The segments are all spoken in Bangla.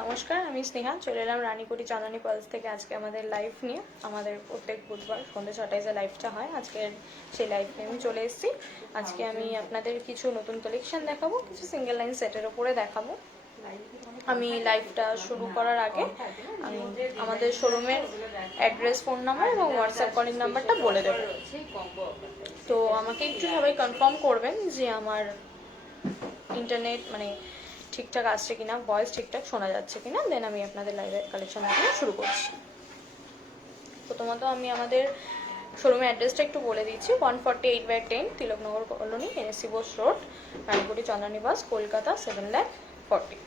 নমস্কার, আমি স্নেহা। চলে এলাম রানীকুটি চাঁদনী পালস থেকে আজকে আমাদের লাইভ নিয়ে। আমাদের প্রত্যেক বুধবার সন্ধ্যে 6টায় যে লাইভটা হয়, আজকের সেই লাইভ নিয়ে আমি চলে এসেছি। আজকে আমি আপনাদের কিছু নতুন কালেকশন দেখাবো, কিছু সিঙ্গেল লাইন সেটের ওপরে দেখাবো। আমি লাইভটা শুরু করার আগে আমি আমাদের শোরুমের অ্যাড্রেস, ফোন নাম্বার এবং হোয়াটসঅ্যাপ কলিং নাম্বারটা বলে দেবো। তো আমাকে একটু সবাই কনফার্ম করবেন যে আমার ইন্টারনেট ঠিকঠাক আসছে কিনা, ভয়েস ঠিকঠাক শোনা যাচ্ছে কিনা, দেন আমি আপনাদের লাইভের কালেকশন দেখানো শুরু করছি। প্রথমত আমি আমাদের শোরুমের অ্যাড্রেসটা একটু বলে দিচ্ছি। 148/10 Tilaknagar colony, NSC Bose road, Ranikuthi Chandranivas, Kolkata 7,40,000।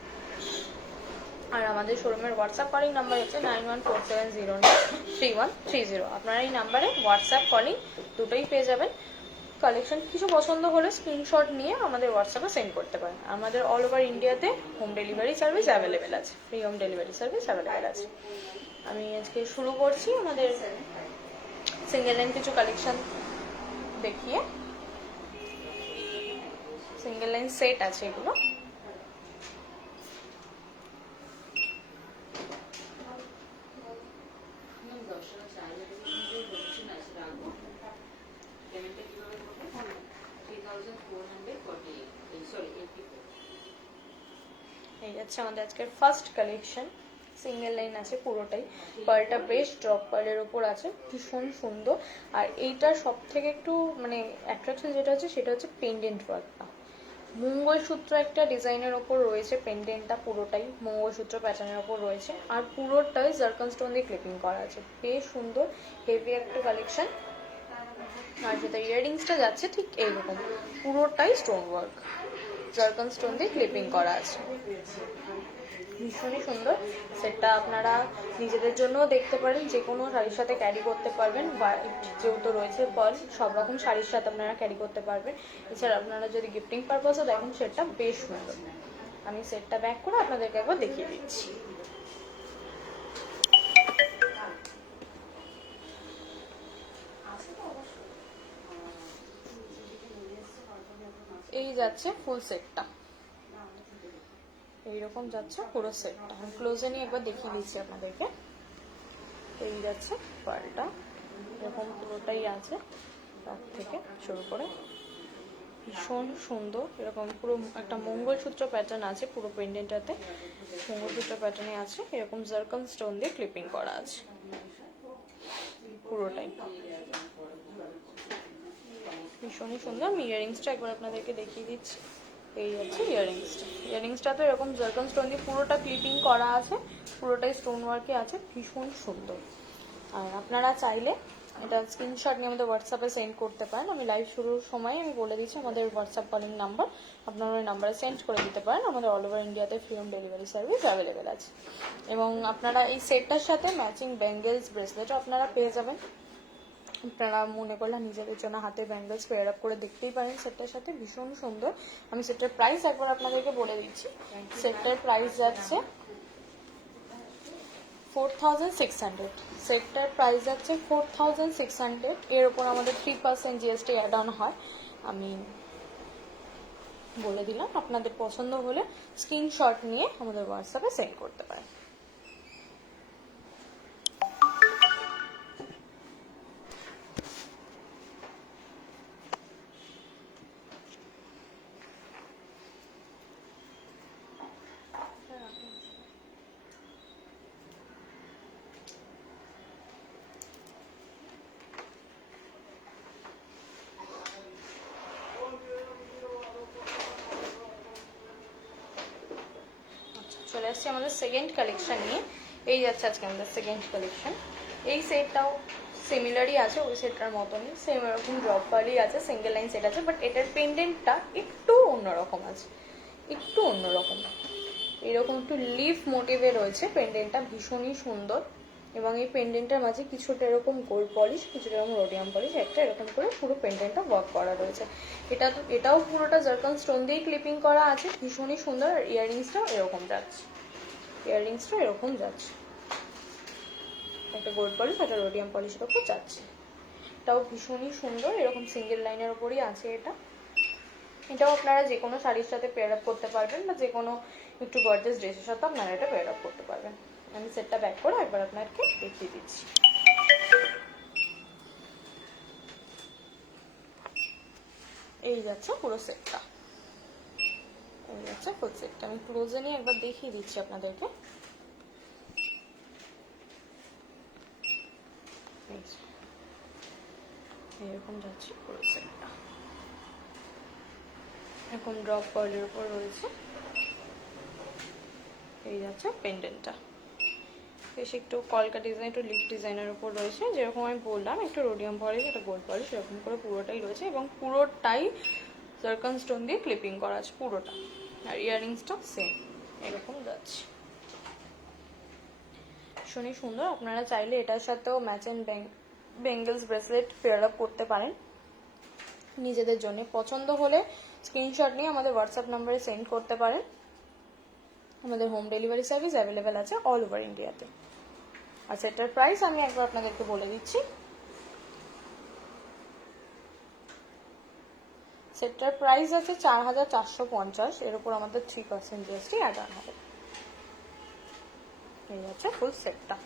আর আমাদের শোরুমের হোয়াটসঅ্যাপ কলিং নাম্বার হচ্ছে 9147093130। আপনারা এই নাম্বারে হোয়াটসঅ্যাপ কলিং দুটোই পেয়ে যাবেন। কালেকশন কিছু পছন্দ হলে স্ক্রিনশট নিয়ে আমাদের হোয়াটসঅ্যাপে সেন্ড করতে পারেন। আমাদের অল ওভার ইন্ডিয়াতে হোম ডেলিভারি সার্ভিস অ্যাভেলেবেল আছে, free home delivery service available আছে। আমি আজকে শুরু করছি আমাদের সিঙ্গেল লাইন কিছু কালেকশন দেখিয়ে। সিঙ্গেল লাইন সেট আছে এগুলো। এই যাচ্ছে আমাদের আজকের ফার্স্ট কালেকশন। সিঙ্গেল লাইন আছে পুরোটাই, পার্লটা বেশ ড্রপ পার্লের ওপর আছে, ভীষণ সুন্দর। আর এইটার সব থেকে একটু অ্যাট্রাকশন যেটা হচ্ছে সেটা হচ্ছে পেন্ডেন্ট ওয়ার্কটা। মঙ্গলসূত্র একটা ডিজাইনের ওপর রয়েছে, পেন্ডেন্টটা পুরোটাই মঙ্গলসূত্র প্যাটার্নের ওপর রয়েছে। আর পুরোটাই জারকন স্টোন দিয়ে ক্লিপিং করা আছে, বেশ সুন্দর হেভি একটা কালেকশন। আর যেটা ইয়াররিংসটা যাচ্ছে ঠিক এইরকম, পুরোটাই স্টোন ওয়ার্ক, জারকন স্টোন দিয়ে ক্লিপিং করা আছে, ভীষণই সুন্দর। সেটটা আপনারা নিজেদের জন্যও দেখতে পারেন, যে কোনো শাড়ির সাথে ক্যারি করতে পারবেন। যেহেতু রয়েছে পার্ল, সব রকম শাড়ির সাথে আপনারা ক্যারি করতে পারবেন। এছাড়া আপনারা যদি গিফটিং পারপাসও দেখেন, সেটটা বেশ সুন্দর। আমি সেটটা ব্যাক করে আপনাদেরকে একবার দেখিয়ে দিচ্ছি। এই যাচ্ছে ফুল সেটটা, এইরকম যাচ্ছে পুরো সেটটা। আমি ক্লোজে নিয়ে একবার দেখিয়ে দিচ্ছি আপনাদেরকে। এই যাচ্ছে পার্লটা, এরকম পুরোটাই আছে, তার থেকে শুরু করে ভীষণ সুন্দর। এরকম পুরো একটা মঙ্গলসূত্র প্যাটার্ন আছে, পুরো পেন্ডেন্টটাতে মঙ্গলসূত্র প্যাটার্নে আছে, এরকম জারকন স্টোন দিয়ে ক্লিপিং করা আছে পুরোটাই, ভীষণই সুন্দর। আমি ইয়াররিংসটা একবার আপনাদেরকে দেখিয়ে দিচ্ছি। এই হচ্ছে ইয়াররিংসটা তো এরকম জারকন স্টোন দিয়ে পুরোটা ক্লিপিং করা আছে, পুরোটাই স্টোন ওয়ার্কে আছে, ভীষণ সুন্দর। আর আপনারা চাইলে এটা স্ক্রিনশট নিয়ে আমাদের হোয়াটসঅ্যাপে সেন্ড করতে পারেন। আমি লাইভ শুরুর সময় আমি বলে দিচ্ছি আমাদের হোয়াটসঅ্যাপ কলিং নাম্বার, আপনারা ওই নাম্বারে সেন্ড করে দিতে পারেন। আমাদের অল ওভার ইন্ডিয়াতে free home delivery service available আছে। এবং আপনারা এই সেটটার সাথে ম্যাচিং ব্যাঙ্গেলস, ব্রেসলেটও আপনারা পেয়ে যাবেন। আপনারা মনে করলে নিজেদের জন্য হাতে ব্যাঙ্গেলস পেয়ার আপ করে দেখতেই পারেন সেটটার সাথে, ভীষণ সুন্দর। আমি সেটটার প্রাইস একবার আপনাদেরকে বলে দিচ্ছি। সেটটার প্রাইস যাচ্ছে 4,600। সেটটার প্রাইস যাচ্ছে 4,600। এর ওপর আমাদের 3% GST অ্যাড অন হয়। আমি বলে দিলাম, আপনাদের পছন্দ হলে স্ক্রিনশট নিয়ে আমাদের হোয়াটসঅ্যাপে সেন্ড করতে পারেন। চলে আসছি আমাদের সেকেন্ড কালেকশন নিয়ে। এই যাচ্ছে আজকে আমাদের সেকেন্ড কালেকশন। এই সেটটাও সিমিলারই আছে, ওই সেটটার মতনই, সেম এরকম ড্রপ পার্লই আছে, সিঙ্গেল লাইন সেট আছে, বাট এটার পেন্ডেন্টটা একটু অন্যরকম আছে, একটু অন্যরকম। এরকম একটু লিফ মোটিভে রয়েছে পেন্ডেন্টটা, ভীষণই সুন্দর। এবং এই পেন্ডেন্টের মাঝে কিছুটা এরকম গোল্ড পলিশ, কিছুটা এরকম রোডিয়াম পলিশ, একটা এরকম করে পুরো পেন্ডেন্টটা ওয়ার্ক করা রয়েছে। এটাও পুরোটা জারকন স্টোন দিয়ে ক্লিপিং করা আছে, ভীষণই সুন্দর। আর ইয়াররিংসটাও এরকম যাচ্ছে, ইয়াররিংসটা এরকম যাচ্ছে, একটা গোল্ড পলিশ একটা রোডিয়াম পলিশের ওপর যাচ্ছে। এটাও ভীষণই সুন্দর, এরকম সিঙ্গেল লাইনের ওপরই আছে এটা। এটাও আপনারা যে কোনো শাড়ির সাথে পেয়ার আপ করতে পারবেন বা যে কোনো একটু গর্জিয়াস ড্রেসের সাথে আপনারা এটা পেয়ার আপ করতে পারবেন। আমি সেটটা ব্যাক করে একবার আপনাকে দেখিয়ে দিচ্ছি। এই যাচ্ছে পুরো সেটটা, এই যাচ্ছে ফুল সেটটা। আমি ক্লোজে নিয়ে একবার দেখিয়ে দিচ্ছি আপনাদেরকে। এরকম যাচ্ছে পুরো সেটটা। এখন ড্রপ পার্লের উপর রয়েছে। এই যাচ্ছে পেন্ডেন্টটা, বেশ একটু কলকা ডিজাইন, একটু লিফ ডিজাইনের উপর রয়েছে। যেরকম আমি বললাম একটু রোডিয়াম পলিশ একটা গোল্ড পলিশ এরকম করে পুরোটাই রয়েছে, এবং পুরোটাই জারকান স্টোন দিয়ে ক্লিপিং করা আছে পুরোটা। আর ইয়াররিংসটা সেম এরকম যাচ্ছে, ভীষণই সুন্দর। আপনারা চাইলে এটার সাথেও match and Bengal's bracelet pair up করতে পারেন নিজেদের জন্য। পছন্দ হলে স্ক্রিনশট নিয়ে আমাদের হোয়াটসঅ্যাপ নাম্বারে সেন্ড করতে পারেন। আমাদের হোম ডেলিভারি সার্ভিস অ্যাভেলেবেল আছে অল ওভার ইন্ডিয়াতে। আচ্ছা, এটার প্রাইস আমি একবার আপনাদেরকে বলে দিচ্ছি। সেটার প্রাইস আছে 4450, এর উপর আমাদের 3% জিএসটি অ্যাড অন হবে। এই আছে ফুল সেটটা।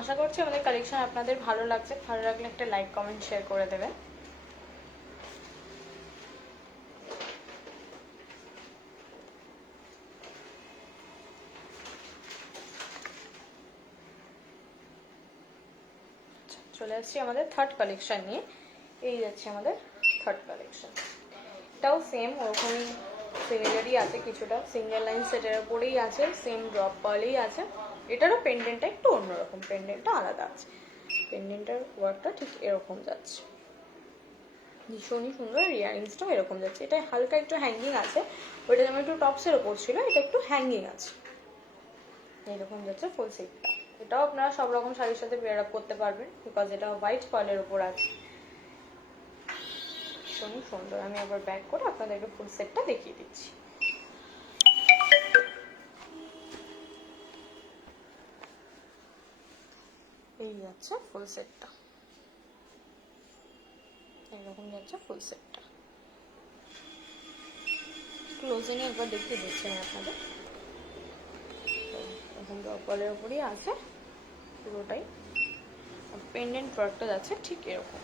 আশা করছি আমাদের কালেকশন আপনাদের ভালো লাগছে। ভালো লাগলে একটা লাইক কমেন্ট শেয়ার করে দেবেন। চলে আসছি আমাদের থার্ড কালেকশন নিয়ে। এই যাচ্ছে আমাদের থার্ড কালেকশন। এটাও সেম ওরকমই সিমিলারই আছে, কিছুটা সিঙ্গেল লাইন সেটের উপরেই আছে, সেম ড্রপ পার্লেই আছে। এটারও পেন্ডেন্টটা একটু অন্যরকম, পেন্ডেন্টটা আলাদা আছে। পেন্ডেন্টের ওয়ার্কটা ঠিক এরকম যাচ্ছে, ভীষণই সুন্দর। ইয়াররিংসটাও এরকম যাচ্ছে। এটা হালকা একটু হ্যাঙ্গিং আছে, ওইটা যেমন একটু টপসের ওপর ছিল, এটা একটু হ্যাঙ্গিং আছে। এইরকম যাচ্ছে ফুল সেটটা। এটাও আপনারা সব রকম শাড়ির সাথে পেয়ার আপ করতে পারবেন, বিকজ এটা হোয়াইট পার্লের ওপর আছে। ভীষণই সুন্দর। আমি একবার ব্যাক করে আপনাদেরকে ফুল সেটটা দেখিয়ে দিচ্ছি। এই যাচ্ছে ফুল সেটটা, এইরকম যাচ্ছে ফুল সেটটা। ক্লোজে নিয়ে একবার দেখিয়ে দিচ্ছি আমি আপনাদের। এখন ড্রপালের উপরই আছে পুরোটাই। পেন্ডেন্ট ওয়ার্কটা যাচ্ছে ঠিক এরকম,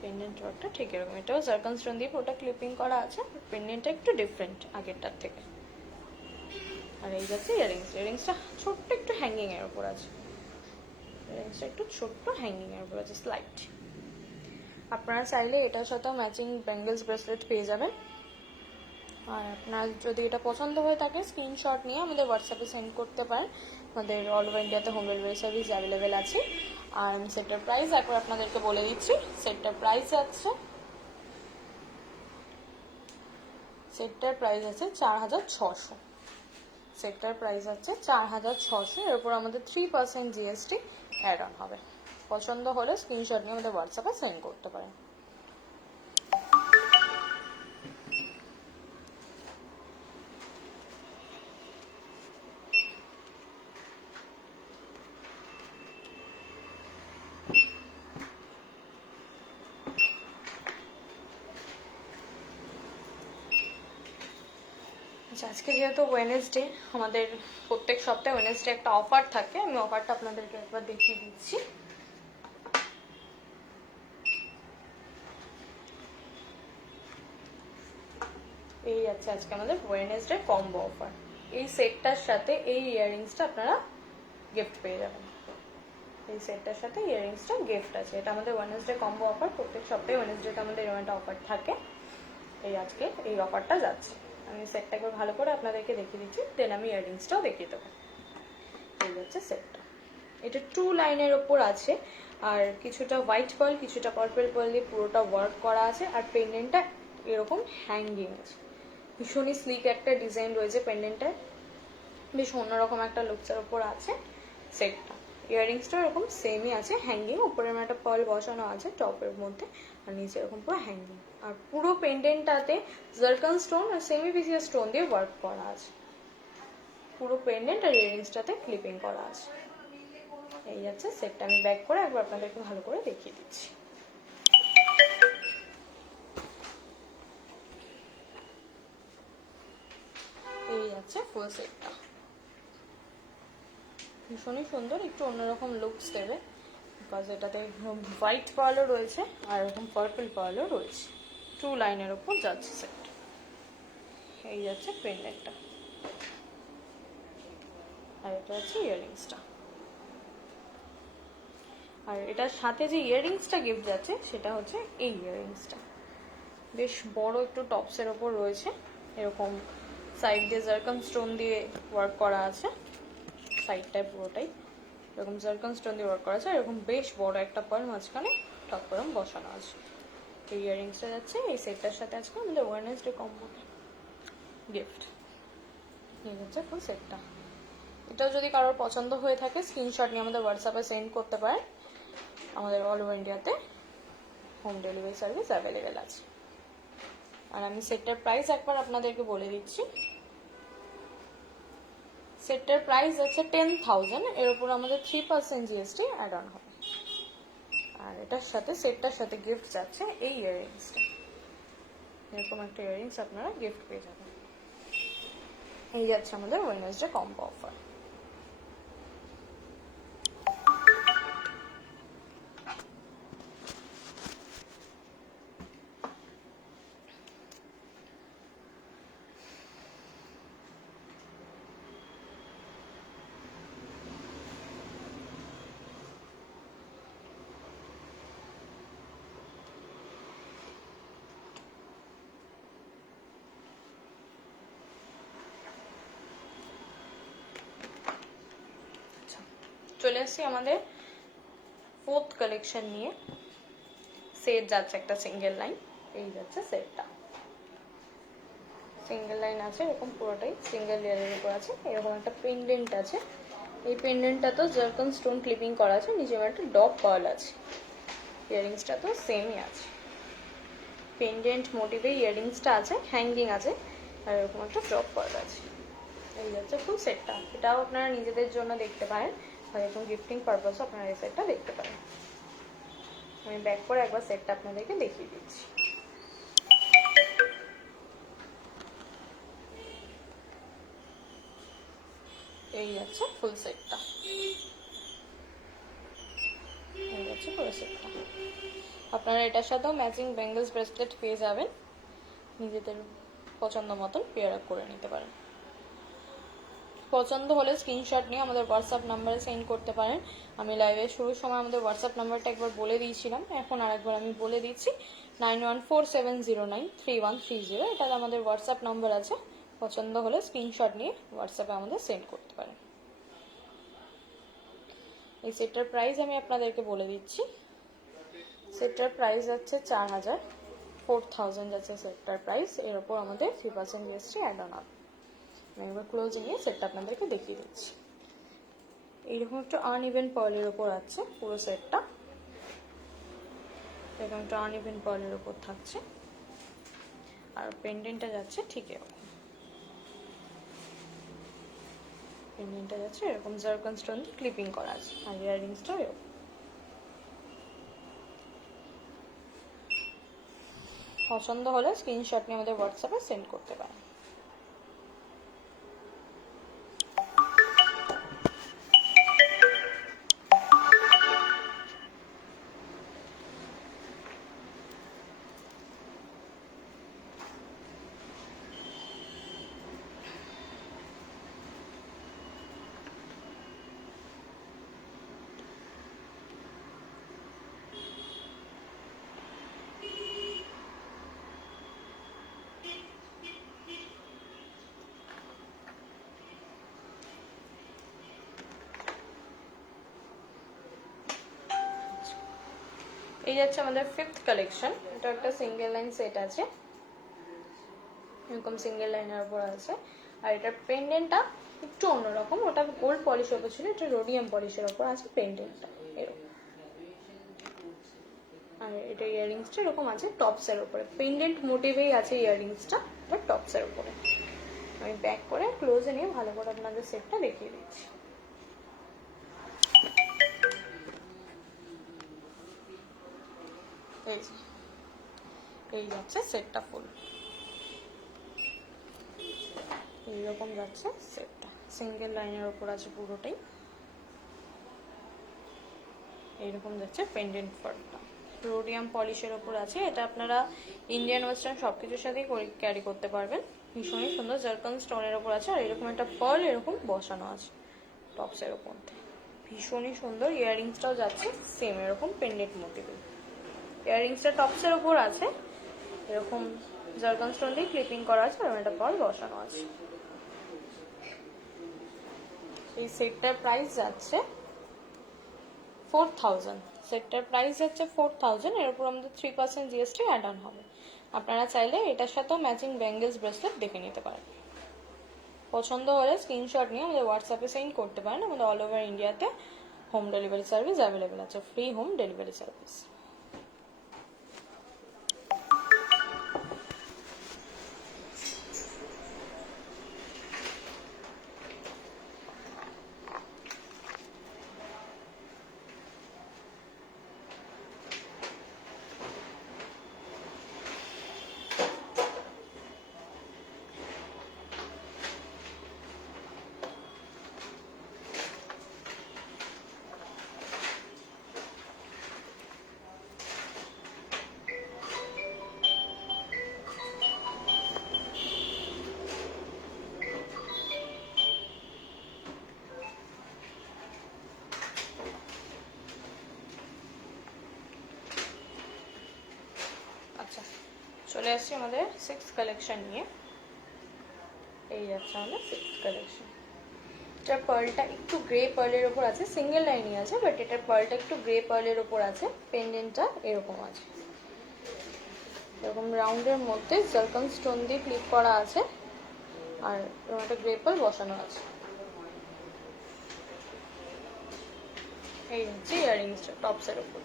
পেন্ডেন্ট ওয়ার্কটা ঠিক এরকম। এটাও জারকান স্টোন দিয়ে পুরোটা ক্লিপিং করা আছে, পেন্ডেন্টটা একটু ডিফারেন্ট আগেরটার থেকে। আর এই যাচ্ছে ইয়াররিংস। ইয়াররিংসটা ছোট্ট একটু হ্যাঙ্গিং এর উপর আছে, ইয়াররিংসটা একটু ছোট্ট হ্যাঙ্গিং এর উপর আছে স্লাইট। আপনারা চাইলে এটার সাথেও ম্যাচিং ব্যাঙ্গলস ব্রেসলেট পেয়ে যাবেন। আর আপনার যদি এটা পছন্দ হয়ে থাকে স্ক্রিনশট নিয়ে আমাদের হোয়াটসঅ্যাপে সেন্ড করতে পারেন। আমাদের অল ওভার ইন্ডিয়াতে হোম ডেলিভারি সার্ভিস অ্যাভেলেবেল আছে। আর আমি সেটটার প্রাইস একবার আপনাদেরকে বলে দিচ্ছি। সেটটার প্রাইস আছে 4600। সেটটার প্রাইস আছে 4600, এর উপর আমাদের 3% জিএসটি অ্যাড অন হবে। পছন্দ হলে স্ক্রিনশট নিয়ে আমাদের হোয়াটসঅ্যাপে সেন্ড করতে পারেন। আজকে যেহেতু ওয়েডনেসডে, আমাদের প্রত্যেক সপ্তাহে ওয়েডনেসডে একটা অফার থাকে। আমি অফারটা আপনাদেরকে একবার দেখিয়ে দিচ্ছি। এই আছে আজকে আমাদের ওয়েডনেসডে কম্বো অফার। এই সেটটার সাথে এই ইয়াররিংসটা আপনারা গিফট পেয়ে যাবেন। এই সেটটার সাথে ইয়াররিংসটা গিফট আছে। এটা আমাদের ওয়েডনেসডে কম্বো অফার। প্রত্যেক সপ্তাহে ওয়েডনেসডেতে আমাদের এরকম একটা অফার থাকে। এই আজকে এই অফারটা যাচ্ছে। আমি সেটটা একবার ভালো করে আপনাদেরকে দেখিয়ে দিচ্ছি, দেন আমি ইয়াররিংসটাও দেখিয়ে দেবো। এই হচ্ছে সেটটা। এটা 2 লাইনের ওপর আছে, আর কিছুটা হোয়াইট পার্ল কিছুটা পার্পল পার্ল দিয়ে পুরোটা ওয়ার্ক করা আছে। আর পেন্ডেন্টটা এরকম হ্যাঙ্গিং আছে, ভীষণই স্লিক একটা ডিজাইন রয়েছে পেন্ডেন্টটায়, বেশ অন্যরকম একটা লুকসের ওপর আছে সেটটা। ইয়াররিংসটা এরকম সেমই আছে হ্যাঙ্গিং, উপরে একটা পার্ল বসানো আছে টপের মধ্যে, আর নিচে এরকম পুরো হ্যাঙ্গিং। আর পুরো পেন্ডেন্টটাতে জারকান স্টোন আর সেমি প্রিসিয়াস স্টোন দিয়ে ওয়ার্ক করা আছে। পুরো পেন্ডেন্ট আর ইয়াররিংসটাতে ক্লিপিং করা আছে। এই যাচ্ছে সেটটা। আমি ব্যাক করে একবার আপনাদেরকে ভালো করে দেখিয়ে দিচ্ছি। এই যাচ্ছে ফুল সেটটা, ভীষণই সুন্দর, একটু অন্যরকম লুকস দেবে, বিকজ এটাতে হোয়াইট পার্লও রয়েছে আর এরকম পার্পল পার্লও রয়েছে। 2 লাইনের ওপর যাচ্ছে সেট। এই যাচ্ছে পেন্ডেন্টটা, আর এটা হচ্ছে ইয়াররিংসটা। আর এটার সাথে যে ইয়াররিংসটা গিফট যাচ্ছে সেটা হচ্ছে এই ইয়াররিংসটা, বেশ বড় একটু টপসের ওপর রয়েছে, এরকম সাইড দিয়ে জারকান স্টোন দিয়ে ওয়ার্ক করা আছে, সাইডটায় পুরোটাই এরকম জারকান স্টোন দিয়ে ওয়ার্ক করা আছে। এরকম বেশ বড় একটা পার্ল মাঝখানে টপ করে বসানো আছে। এই ইয়াররিংসটা যাচ্ছে এই সেটটার সাথে আজকে আমাদের ওয়েডনেসডে কম্বো গিফট। এই হচ্ছে ফুল সেটটা। এটাও যদি কারোর পছন্দ হয়ে থাকে স্ক্রিনশট নিয়ে আমাদের হোয়াটসঅ্যাপে সেন্ড করতে পারেন। আমাদের অল ওভার ইন্ডিয়াতে হোম ডেলিভারি সার্ভিস অ্যাভেলেবেল আছে। আর আমি সেটটার প্রাইস একবার আপনাদেরকে বলে দিচ্ছি। সেটটার প্রাইস আছে 10,000, এর উপর আমাদের 3% জিএসটি অ্যাড অন হবে। আর এটার সাথে সেটটার সাথে গিফট যাচ্ছে এই ইয়াররিংসটা, এরকম একটা ইয়াররিংস আপনারা গিফট পেয়ে যাবেন। এই যাচ্ছে আমাদের ওয়েডনেসডে কম্বো অফার। চলে আসছি আমাদের 4th কালেকশন নিয়ে। সেট যাচ্ছে একটা সিঙ্গেল লাইন, এই যাচ্ছে সেটটা। সিঙ্গেল লাইন আছে এরকম পুরোটাই সিঙ্গেল লেয়ারের উপর আছে। এরকম একটা পেন্ডেন্ট আছে, এই পেন্ডেন্টটা তো জারকান স্টোন ক্লিপিং করা আছে, নিচে একটা ডপ পার্ল আছে। ইয়াররিংসটা তো সেমই আছে, পেন্ডেন্ট মোটিভে ইয়াররিংসটা আছে, হ্যাঙ্গিং আছে, আর এরকম একটা ডপ পার্ল আছে। এই যাচ্ছে ফুল সেটটা। এটাও আপনারা নিজেদের জন্য দেখতে পারেন, বা এরকম গিফটিং পারপাসও আপনারা এই সেটটা দেখতে পারেন। আমি ব্যাক করে একবার সেটটা আপনাদেরকে দেখিয়ে দিচ্ছি। এই যাচ্ছে ফুল সেটটা, এই যাচ্ছে পুরো সেটটা। আপনারা এটার সাথেও ম্যাচিং বেঙ্গলস ব্রেসলেট পেয়ে যাবেন, নিজেদের পছন্দ মতন পেয়ার আপ করে নিতে পারেন। পছন্দ হলে স্ক্রিনশট নিয়ে আমাদের হোয়াটসঅ্যাপ নাম্বারে সেন্ড করতে পারেন। আমি লাইভের শুরুর সময় আমাদের হোয়াটসঅ্যাপ নাম্বারটা একবার বলে দিয়েছিলাম, এখন আরেকবার আমি বলে দিচ্ছি 9147093130। এটা আমাদের হোয়াটসঅ্যাপ নাম্বার আছে। পছন্দ হলে স্ক্রিনশট নিয়ে হোয়াটসঅ্যাপে আমাদের সেন্ড করতে পারেন। এই সেটটার প্রাইস আমি আপনাদেরকে বলে দিচ্ছি। সেটটার প্রাইস যাচ্ছে 4000, 4000 যাচ্ছে সেটটার প্রাইস। এর ওপর আমাদের 3% জিএসটি অ্যাড অন হবে। আমি একবার ক্লোজে নিয়ে সেটটা আপনাদেরকে দেখিয়ে দিচ্ছি। এইরকম একটা আনইভেন পার্লের ওপর আছে পুরো সেটটা, এরকম একটা আনইভেন পার্লের ওপর থাকছে। আর পেন্ডেন্টটা যাচ্ছে ঠিক এরকম, পেন্ডেন্টটা যাচ্ছে এরকম জারকান স্টোন দিয়ে ক্লিপিং করা আছে। আর ইয়াররিংসটাও এরকম। পছন্দ হলে স্ক্রিনশট নিয়ে আমাদের হোয়াটসঅ্যাপে সেন্ড করতে পারেন। এই যাচ্ছে আমাদের 5th কালেকশন। এটা একটা সিঙ্গেল লাইন সেট আছে, এরকম সিঙ্গেল লাইনের উপর আছে। আর এটার পেন্ডেন্টটা একটু অন্যরকম, ওটা গোল্ড পলিশের উপর ছিল, এটা রোডিয়াম পলিশের উপর আছে পেন্ডেন্টটা এরকম। আর এটা ইয়াররিংসটা এরকম আছে টপসের উপরে, পেন্ডেন্ট মোটিভেই আছে ইয়াররিংসটা, বাট টপসের উপরে। আমি ব্যাক করে ক্লোজে নিয়ে ভালো করে আপনাদের সেটটা দেখিয়ে দিচ্ছি। এই যাচ্ছে সেটটা ফুল, এইরকম যাচ্ছে সেটটা, সিঙ্গেল লাইনের উপর আছে পুরোটাই। এইরকম যাচ্ছে পেন্ডেন্ট পার্টটা, রোডিয়াম পলিশের ওপর আছে। এটা আপনারা ইন্ডিয়ান ওয়েস্টার্ন সব কিছুর সাথেই ক্যারি করতে পারবেন। ভীষণই সুন্দর জারকান স্টোনের ওপর আছে, আর এরকম একটা পার্ল এরকম বসানো আছে টপসের ওপর। ভীষণই সুন্দর। ইয়াররিংসটাও যাচ্ছে সেম এরকম পেন্ডেন্ট মোটিভে। ইয়াররিংসটা টপসের ওপর আছে, এরকম জারকান স্টোন দিয়ে ক্লিপিং করা আছে, আর একটা পার্ল বসানো আছে। এই সেটটার প্রাইস যাচ্ছে 4000। সেটটার প্রাইস যাচ্ছে 4000। এর উপর আমাদের 3% জিএসটি অ্যাড অন হবে। আপনারা চাইলে এটার সাথেও ম্যাচিং ব্যাঙ্গেলস ব্রেসলেট দেখে নিতে পারেন। পছন্দ হলে স্ক্রিনশট নিয়ে আমাদের হোয়াটসঅ্যাপে সেন্ড করতে পারেন। আমাদের অল ওভার ইন্ডিয়াতে হোম ডেলিভারি সার্ভিস অ্যাভেলেবেল আছে, ফ্রি হোম ডেলিভারি সার্ভিস। আচ্ছা, চলে আসছি আমাদের 6th কালেকশন নিয়ে। এই যাচ্ছে আমাদের 6th কালেকশন। এটার পার্লটা একটু গ্রে পার্লের ওপর আছে, সিঙ্গেল লাইনই আছে, বাট এটার পার্লটা একটু গ্রে পার্লের ওপর আছে। পেন্ডেন্টটা এরকম আছে, এরকম রাউন্ডের মধ্যে জারকান স্টোন দিয়ে ক্লিপ করা আছে, আর একটা গ্রে পার্ল বসানো আছে। এই হচ্ছে ইয়াররিংসটা টপসের ওপর।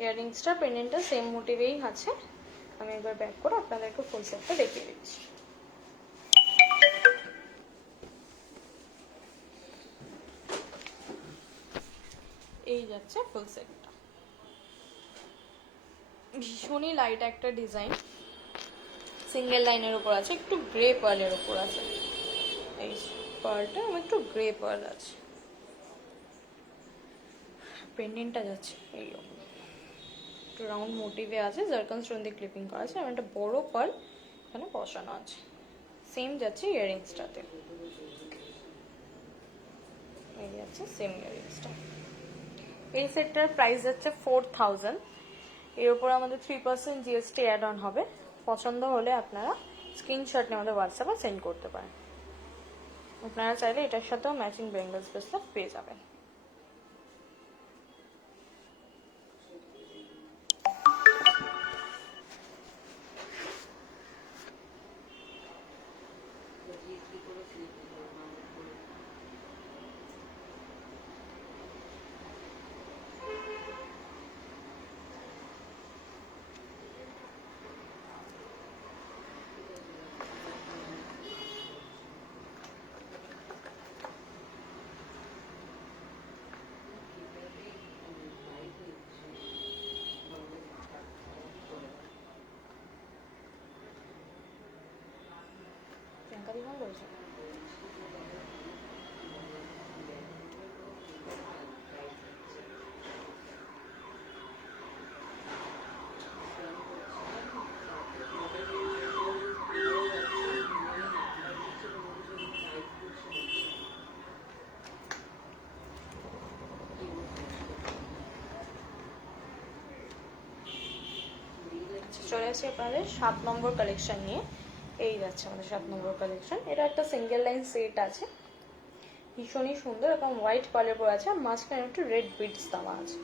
ইয়াররিংসটা পেন্ডেন্টটা সেম মোটিভেই আছে। আমি একবার ব্যাক করে আপনাদেরকে ফুল সেটটা দেখিয়ে দিচ্ছি। এই যাচ্ছে ফুল সেটটা, ভীষণই লাইট একটা ডিজাইন, সিঙ্গেল লাইনের উপর আছে, একটু গ্রে পার্লের উপর আছে। এই পার্লটা আমার একটু গ্রে পার্ল আছে। পেন্ডেন্টটা যাচ্ছে এইরকম একটু রাউন্ড মোটিভে আছে, জারকান স্টোন দিয়ে ক্লিপিং করা আছে, আর একটা বড় পার্ল এখানে বসানো আছে। সেম যাচ্ছে ইয়াররিংসটাতে, এই যাচ্ছে সেম ইয়াররিংসটা। এই সেটটার প্রাইস যাচ্ছে 4000। এর উপর আমাদের 3% জিএসটি অ্যাড অন হবে। পছন্দ হলে আপনারা স্ক্রিনশট নিয়ে আমাদের হোয়াটসঅ্যাপে সেন্ড করতে পারেন। আপনারা চাইলে এটার সাথেও ম্যাচিং ব্যাঙ্গলস ব্রেসলেট পেয়ে যাবেন। চলে আসি আপনাদের 7 নম্বর কালেকশন নিয়ে। এই যাচ্ছে আমাদের 7 নম্বর কালেকশন। এটা একটা সিঙ্গেল লাইন সেট আছে, ভীষণই সুন্দর, এবং হোয়াইট পার্লের পর আছে, আর মাঝখানে একটু রেড বিটস দেওয়া আছে।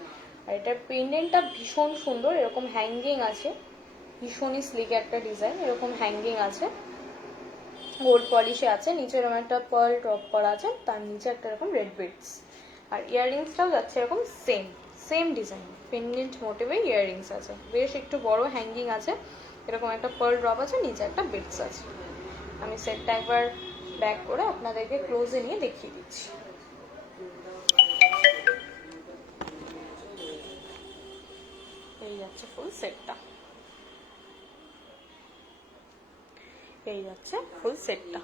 আর এটার পেন্ডেন্টটা ভীষণ সুন্দর, এরকম হ্যাঙ্গিং আছে, ভীষণই স্লিক একটা ডিজাইন, এরকম হ্যাঙ্গিং আছে, গোল্ড পলিশে আছে, নিচে এরকম একটা পার্ল ড্রপ করা আছে, তার নিচে একটা এরকম রেড বিটস। আর ইয়াররিংসটাও যাচ্ছে এরকম সেম সেম ডিজাইন, পেন্ডেন্ট মোটিভে ইয়াররিংস আছে, বেশ একটু বড় হ্যাঙ্গিং আছে, এরকম একটা পার্ল ড্রপ আছে, নিচে একটা বিটস আছে। আমি সেটটা একবার ব্যাক করে আপনাদেরকে ক্লোজে নিয়ে দেখিয়ে দিচ্ছি। এই যাচ্ছে ফুল সেটটা, এই যাচ্ছে ফুল সেটটা,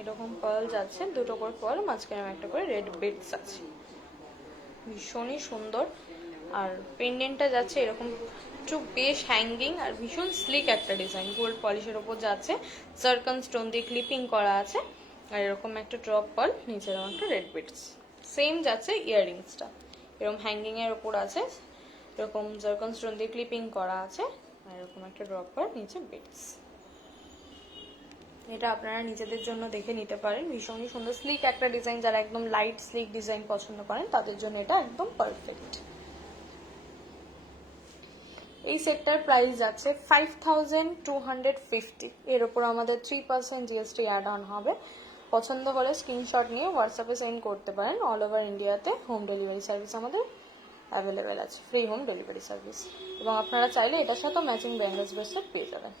এরকম পার্ল যাচ্ছে, দুটো করে পার্ল, মাঝখানে একটা করে রেড বিটস আছে, ভীষণই সুন্দর। আর পেন্ডেন্টটা যাচ্ছে এরকম একটু বেশ হ্যাঙ্গিং আর ভীষণ স্লিক একটা ডিজাইন, গোল্ড পলিশের ওপর যাচ্ছে, সার্কন স্টোন দিয়ে ক্লিপিং করা আছে, আর এরকম একটা ড্রপ পার্ল, নিচে এরকম একটা রেড বিটস। সেম যাচ্ছে ইয়াররিংসটা, এরকম হ্যাঙ্গিং এর ওপর আছে, এরকম সার্কন স্টোন দিয়ে ক্লিপিং করা আছে, আর এরকম একটা ড্রপ পার্ল, নিচে বিটস। এটা আপনারা নিজেদের জন্য দেখে নিতে পারেন, ভীষণই সুন্দর স্লিক একটা ডিজাইন, যারা একদম লাইট স্লিক ডিজাইন পছন্দ করেন তাদের জন্য এটা একদম পারফেক্ট। এই সেটটার প্রাইস যাচ্ছে 5250, এর উপর আমাদের 3% জিএসটি অ্যাড অন হবে। পছন্দ হলে স্ক্রিনশট নিয়ে হোয়াটসঅ্যাপে সেন্ড করতে পারেন। অল ওভার ইন্ডিয়াতে হোম ডেলিভারি সার্ভিস আমাদের অ্যাভেলেবেল আছে, ফ্রি হোম ডেলিভারি সার্ভিস, এবং আপনারা চাইলে এটার সাথে ম্যাচিং ব্যাঙ্গলস ব্রেসলেট পেয়ে যাবেন।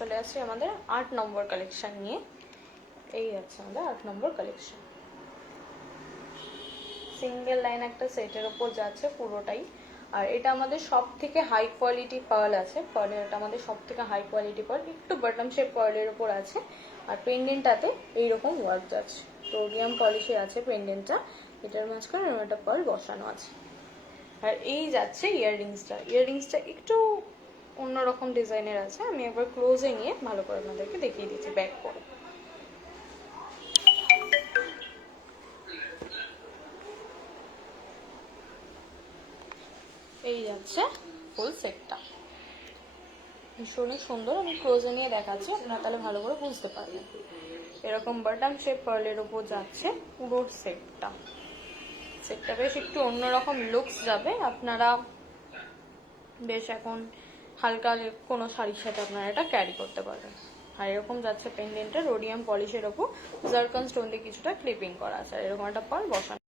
চলে আসছি আমাদের 8 নম্বর কালেকশন নিয়ে। এই আছে আমাদের 8 নম্বর কালেকশন, সিঙ্গেল লাইন একটা সেটের উপর যাচ্ছে পুরোটাই। আর এটা আমাদের সব থেকে হাই কোয়ালিটি পার্ল আছে, পার্লের এটা আমাদের সব থেকে হাই কোয়ালিটি পার্ল, একটু বটম শেপ পার্লের উপর আছে। আর পেন্ডেন্টটাতে এইরকম ওয়ার্ক যাচ্ছে, রোডিয়াম পলিশে আছে পেন্ডেন্টটা, এটার মাঝখানে একটা পার্ল বসানো আছে। আর এই যাচ্ছে ইয়াররিংসটা, ইয়াররিংসটা একটু অন্যরকম ডিজাইনের আছে, আমি একবার ক্লোজে নিয়ে ভালো করে আপনাদেরকে দেখিয়ে দিচ্ছি ব্যাক করে। এই যাচ্ছে ফুল সেটটা, ভীষণই সুন্দর, আমি ক্লোজে নিয়ে দেখাচ্ছি, আপনারা তাহলে ভালো করে বুঝতে পারবেন। এরকম বাটন শেপ পার্লের উপর যাচ্ছে পুরো সেটটা, সেটটা বেশ একটু অন্যরকম লুকস যাবে, আপনারা বেশ এখন হালকা কোনো শাড়ির সাথে আপনারা এটা ক্যারি করতে পারবেন। আর এরকম যাচ্ছে পেন্ডেন্টে রোডিয়াম পলিশের ওপর জারকন স্টোন দিয়ে কিছুটা ক্লিপিং করা আছে, আর এরকম একটা পার্ল বসানো।